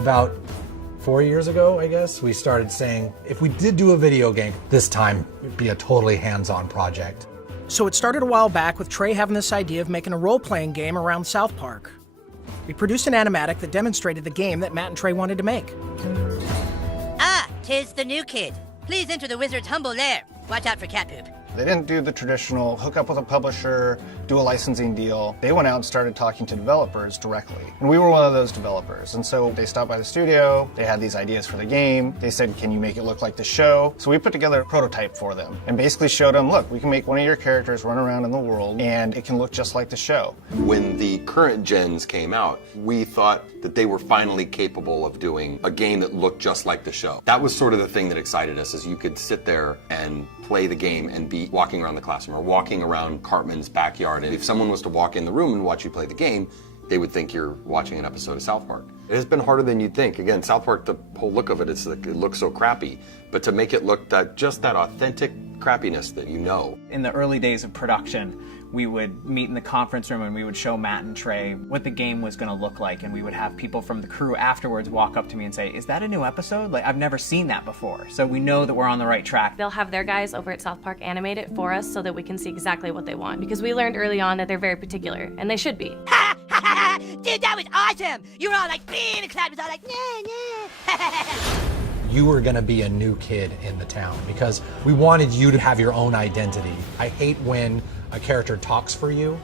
About 4 years ago, I guess, we started saying, if we did do a video game, this time it'd be a totally hands-on project. So it started a while back with Trey having this idea of making a role-playing game around South Park. We produced an animatic that demonstrated the game that Matt and Trey wanted to make. Ah, 'tis the new kid. Please enter the wizard's humble lair. Watch out for cat poop. They didn't do the traditional hook up with a publisher, do a licensing deal. They went out and started talking to developers directly. And we were one of those developers. And so they stopped by the studio, they had these ideas for the game. They said, can you make it look like the show? So we put together a prototype for them and basically showed them, look, we can make one of your characters run around in the world and it can look just like the show. When the current gens came out, we thought that they were finally capable of doing a game that looked just like the show. That was sort of the thing that excited us, is you could sit there and play the game and be walking around the classroom or walking around Cartman's backyard. And if someone was to walk in the room and watch you play the game, they would think you're watching an episode of South Park. It has been harder than you'd think. Again, South Park, the whole look of it is like, it looks so crappy. But to make it look just that authentic crappiness that you know. In the early days of production, we would meet in the conference room and we would show Matt and Trey what the game was going to look like, and we would have people from the crew afterwards walk up to me and say, is that a new episode? Like, I've never seen that before. So we know that we're on the right track. They'll have their guys over at South Park animate it for us so that we can see exactly what they want, because we learned early on that they're very particular, and they should be. Ha ha ha! Dude, that was awesome! You were all like, and the crowd was all like, nah. You were gonna be a new kid in the town because we wanted you to have your own identity. I hate when a character talks for you,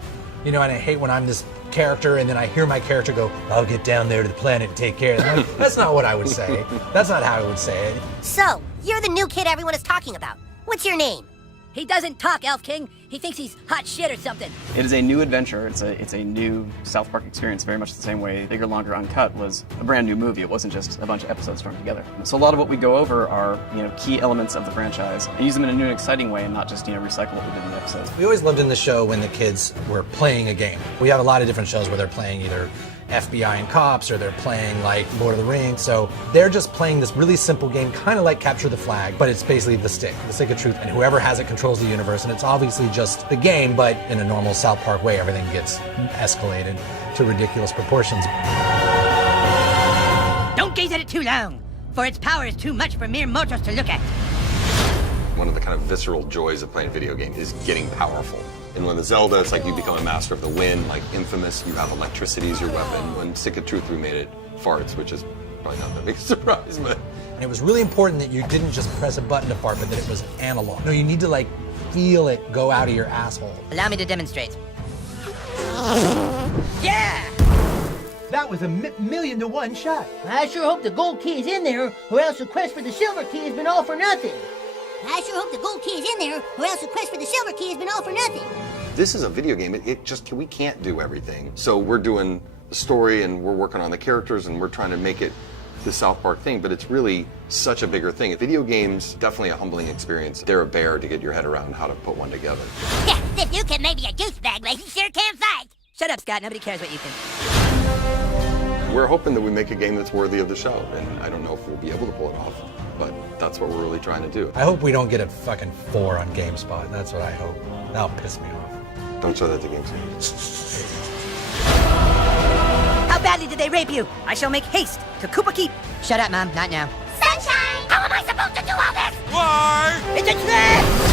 you know, and I hate when I'm this character and then I hear my character go, I'll get down there to the planet and take care of them. That's not what I would say. That's not how I would say it. So, you're the new kid everyone is talking about. What's your name? He doesn't talk, Elf King. He thinks he's hot shit or something. It is a new adventure. It's a new South Park experience, very much the same way Bigger, Longer, Uncut was a brand new movie. It wasn't just a bunch of episodes thrown together. So a lot of what we go over are, key elements of the franchise and use them in a new and exciting way and not just, recycle what we did in the episodes. We always loved in the show when the kids were playing a game. We have a lot of different shows where they're playing either FBI and cops, or they're playing like Lord of the Rings. So they're just playing this really simple game, kind of like Capture the Flag, but it's basically the stick of truth, and whoever has it controls the universe, and it's obviously just the game, but in a normal South Park way, everything gets escalated to ridiculous proportions. Don't gaze at it too long, for its power is too much for mere mortals to look at. One of the kind of visceral joys of playing a video game is getting powerful. And when the Zelda, it's like you become a master of the wind, like Infamous, you have electricity as your weapon. When Stick of Truth, we made it farts, which is probably not that big a surprise, but... And it was really important that you didn't just press a button to fart, but that it was analog. No, you need to like feel it go out of your asshole. Allow me to demonstrate. Yeah! That was a million to one shot. I sure hope the gold key is in there, or else the quest for the silver key has been all for nothing. I sure hope the gold key is in there, or else the quest for the silver key has been all for nothing. This is a video game. We can't do everything. So we're doing the story and we're working on the characters and we're trying to make it the South Park thing, but it's really such a bigger thing. Video games, definitely a humbling experience. They're a bear to get your head around how to put one together. Yeah, if you can maybe a douchebag, but he sure can fight. Shut up, Scott. Nobody cares what you think. We're hoping that we make a game that's worthy of the show, and I don't know if we'll be able to pull it off, but that's what we're really trying to do. I hope we don't get a fucking 4 on GameSpot. That's what I hope. That'll piss me off. Don't show that to GameSpot. How badly did they rape you? I shall make haste to Koopa Keep. Shut up, Mom. Not now. Sunshine! How am I supposed to do all this? Why? It's a trap!